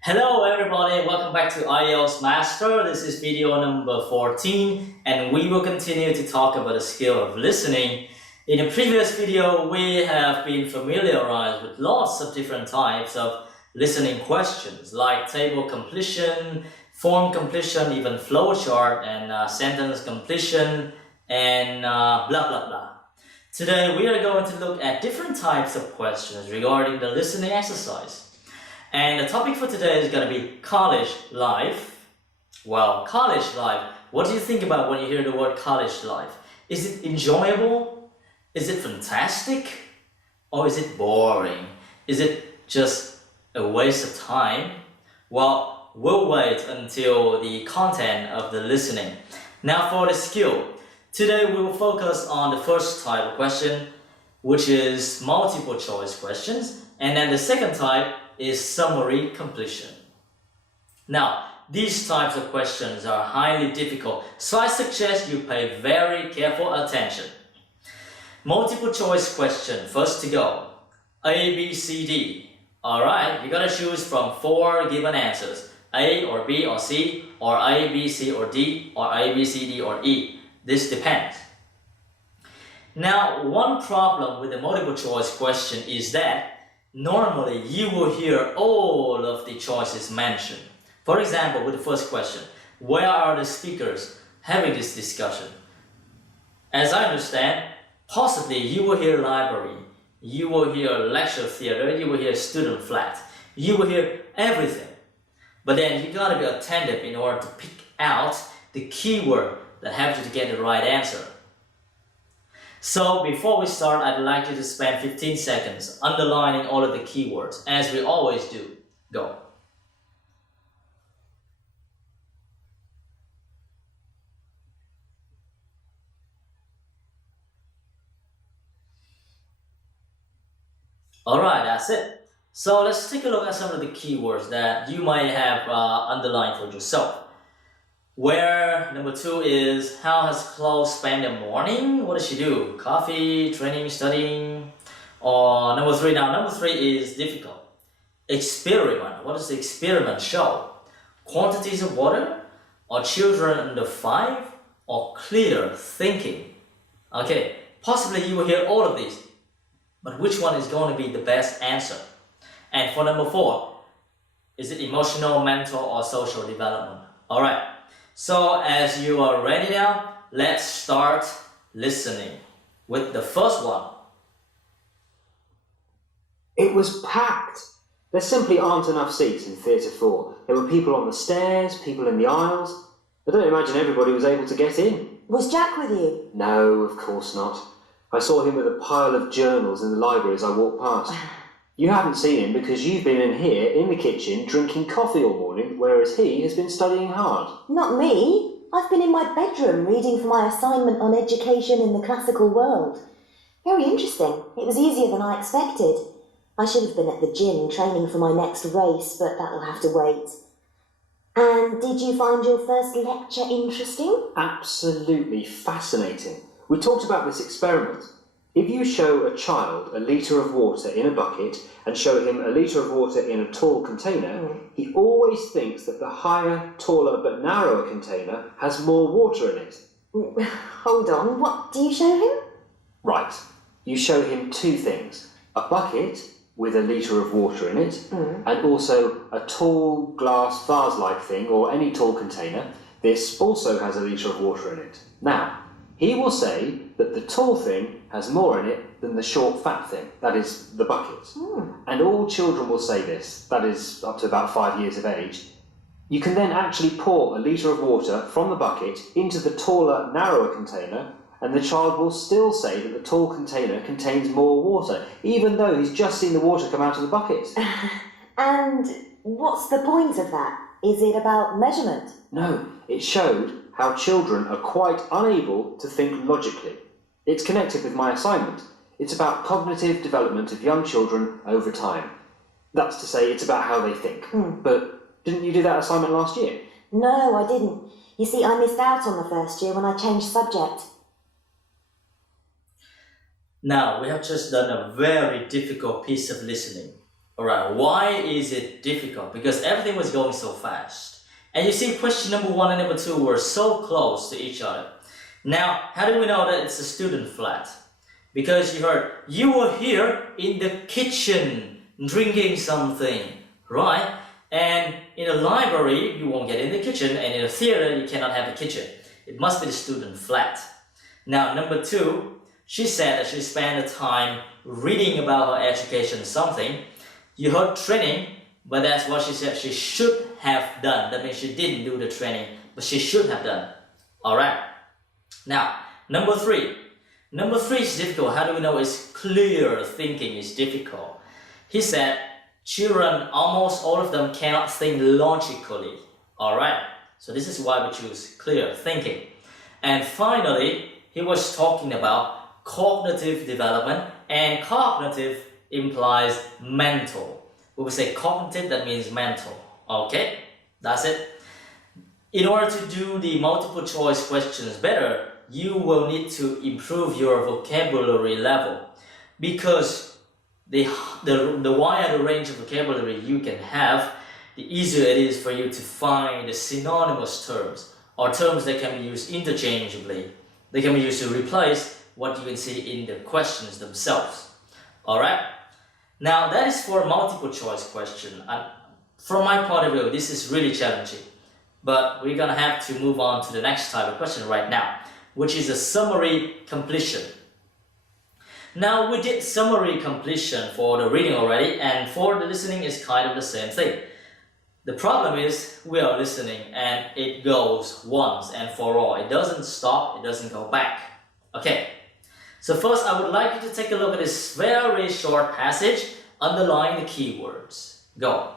Hello everybody, welcome back to IELTS Master. This is video number 14 and we will continue to talk about the skill of listening. In the previous video, we have been familiarized with lots of different types of listening questions like table completion, form completion, even flowchart and sentence completion and blah blah blah. Today we are going to look at different types of questions regarding the listening exercise. And the topic for today is going to be college life. Well, college life, what do you think about when you hear the word college life? Is it enjoyable? Is it fantastic? Or is it boring? Is it just a waste of time? Well, we'll wait until the content of the listening. Now for the skill. Today we will focus on the first type of question, which is multiple choice questions. And then the second type is summary completion. Now, these types of questions are highly difficult, so I suggest you pay very careful attention. Multiple choice question, first to go. A, B, C, D. Alright, you gotta choose from 4 given answers. A or B or C, or A, B, C or D, or A, B, C, D or E. This depends. Now, one problem with the multiple choice question is that normally you will hear all of the choices mentioned. For example, with the first question, where are the speakers having this discussion? As I understand, possibly you will hear library, you will hear lecture theater, you will hear student flat, you will hear everything. But then you gotta be attentive in order to pick out the keyword that helps you to get the right answer. So before we start, I'd like you to spend 15 seconds underlining all of the keywords, as we always do. Go. Alright, that's it. So let's take a look at some of the keywords that you might have underlined for yourself. Where, number 2 is, how has Chloe spent the morning? What does she do? Coffee, training, studying? Or number 3 is difficult. Experiment, what does the experiment show? Quantities of water? Or children under 5? Or clear thinking? Okay, possibly you will hear all of these. But which one is going to be the best answer? And for number 4, is it emotional, mental, or social development? Alright. So as you are ready now, let's start listening with the first one. It was packed. There simply aren't enough seats in Theatre 4. There were people on the stairs, people in the aisles. I don't imagine everybody was able to get in. Was Jack with you? No, of course not. I saw him with a pile of journals in the library as I walked past. You haven't seen him because you've been in here, in the kitchen, drinking coffee all morning, whereas he has been studying hard. Not me. I've been in my bedroom reading for my assignment on education in the classical world. Very interesting. It was easier than I expected. I should have been at the gym training for my next race, but that'll have to wait. And did you find your first lecture interesting? Absolutely fascinating. We talked about this experiment. If you show a child a litre of water in a bucket and show him a litre of water in a tall container, he always thinks that the higher, taller but narrower container has more water in it. Hold on, what do you show him? Right. You show him 2 things. A bucket with a litre of water in it, and also a tall glass vase-like thing or any tall container. This also has a litre of water in it. Now, he will say that the tall thing has more in it than the short fat thing, that is, the bucket. And all children will say this, that is, up to about 5 years of age. You can then actually pour a litre of water from the bucket into the taller, narrower container, and the child will still say that the tall container contains more water, even though he's just seen the water come out of the bucket. And what's the point of that? Is it about measurement? No, it showed how children are quite unable to think logically. It's connected with my assignment. It's about cognitive development of young children over time. That's to say, it's about how they think. But didn't you do that assignment last year? No, I didn't. You see, I missed out on the first year when I changed subject. Now, we have just done a very difficult piece of listening. Alright, why is it difficult? Because everything was going so fast. And you see question number 1 and number 2 were so close to each other. Now, how do we know that it's a student flat? Because you heard, you were here in the kitchen drinking something, right? And in a library, you won't get in the kitchen, and in a theater, you cannot have a kitchen. It must be the student flat. Now, number 2, she said that she spent the time reading about her education something. You heard training, but that's what she said she should have done. That means she didn't do the training, but she should have done. Alright. Now, number 3. Number 3 is difficult. How do we know it's clear thinking is difficult? He said, children, almost all of them cannot think logically. Alright. So this is why we choose clear thinking. And finally, he was talking about cognitive development, and cognitive implies mental. We will say cognitive, that means mental. Okay, that's it. In order to do the multiple choice questions better, you will need to improve your vocabulary level, because the wider range of vocabulary you can have, the easier it is for you to find the synonymous terms, or terms that can be used interchangeably. They can be used to replace what you can see in the questions themselves. Alright? Now that is for multiple choice question. And from my point of view, this is really challenging. But we're gonna have to move on to the next type of question right now, which is a summary completion. Now we did summary completion for the reading already, and for the listening is kind of the same thing. The problem is we are listening and it goes once and for all. It doesn't stop, it doesn't go back. Okay, so first I would like you to take a look at this very short passage, underline the keywords. Go.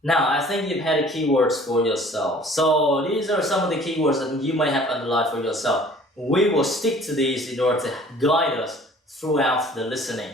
Now, I think you've had the keywords for yourself. So these are some of the keywords that you might have underlined for yourself. We will stick to these in order to guide us throughout the listening.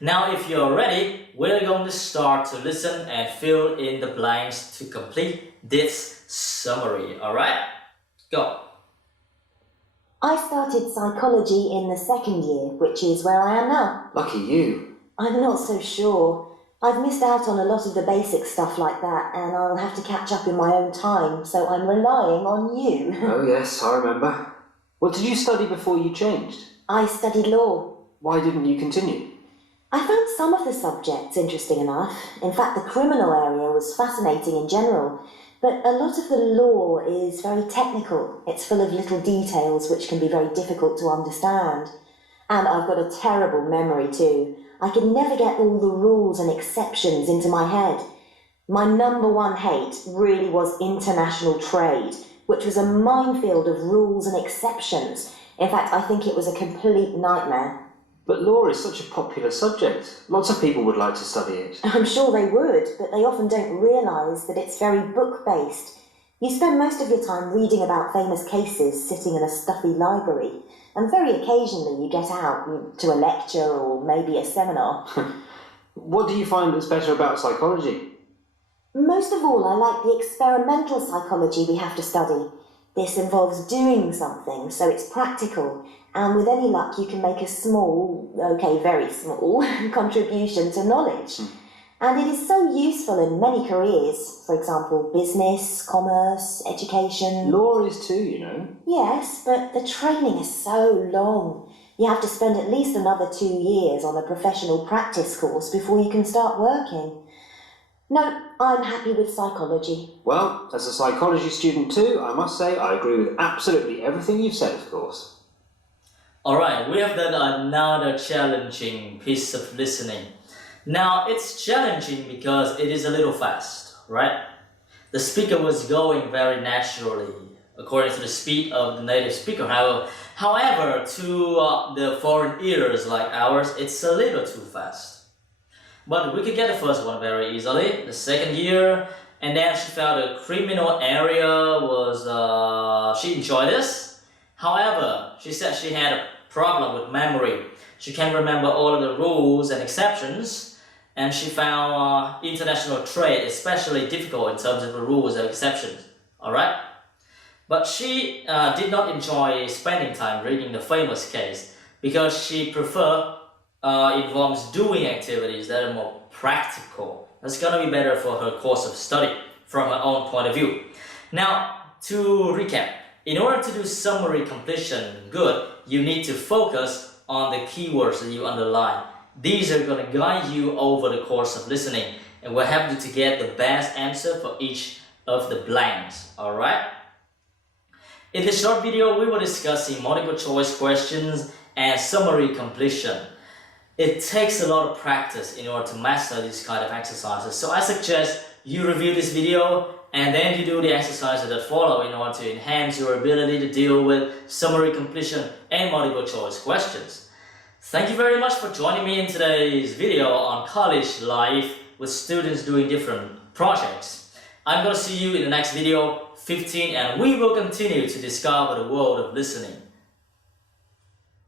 Now, if you're ready, we're going to start to listen and fill in the blanks to complete this summary. Alright? Go. I started psychology in the second year, which is where I am now. Lucky you. I'm not so sure. I've missed out on a lot of the basic stuff like that, and I'll have to catch up in my own time, so I'm relying on you. Oh yes, I remember. What did you study before you changed? I studied law. Why didn't you continue? I found some of the subjects interesting enough. In fact, the criminal area was fascinating in general, but a lot of the law is very technical. It's full of little details which can be very difficult to understand. And I've got a terrible memory too. I could never get all the rules and exceptions into my head. My number one hate really was international trade, which was a minefield of rules and exceptions. In fact, I think it was a complete nightmare. But law is such a popular subject. Lots of people would like to study it. I'm sure they would, but they often don't realise that it's very book-based. You spend most of your time reading about famous cases sitting in a stuffy library, and very occasionally you get out to a lecture or maybe a seminar. What do you find that's better about psychology? Most of all, I like the experimental psychology we have to study. This involves doing something, so it's practical, and with any luck you can make a small, okay, very small, contribution to knowledge. And it is so useful in many careers, for example, business, commerce, education. Law is too, you know. Yes, but the training is so long. You have to spend at least another 2 years on a professional practice course before you can start working. No, I'm happy with psychology. Well, as a psychology student too, I must say I agree with absolutely everything you've said, of course. Alright, we have done another challenging piece of listening. Now, it's challenging because it is a little fast, right? The speaker was going very naturally, according to the speed of the native speaker. However, to the foreign ears like ours, it's a little too fast. But we could get the first one very easily, the second year, and then she felt the criminal area was, she enjoyed this. However, she said she had a problem with memory. She can't remember all of the rules and exceptions, and she found international trade especially difficult in terms of the rules and exceptions. Alright? But she did not enjoy spending time reading the famous case because she preferred involves doing activities that are more practical. That's gonna be better for her course of study from her own point of view. Now, to recap, in order to do summary completion good, you need to focus on the keywords that you underline. These are going to guide you over the course of listening and will help you to get the best answer for each of the blanks. Alright? In this short video, we will discuss multiple choice questions and summary completion. It takes a lot of practice in order to master these kind of exercises. So I suggest you review this video and then you do the exercises that follow in order to enhance your ability to deal with summary completion and multiple choice questions. Thank you very much for joining me in today's video on college life with students doing different projects. I'm going to see you in the next video 15 and we will continue to discover the world of listening.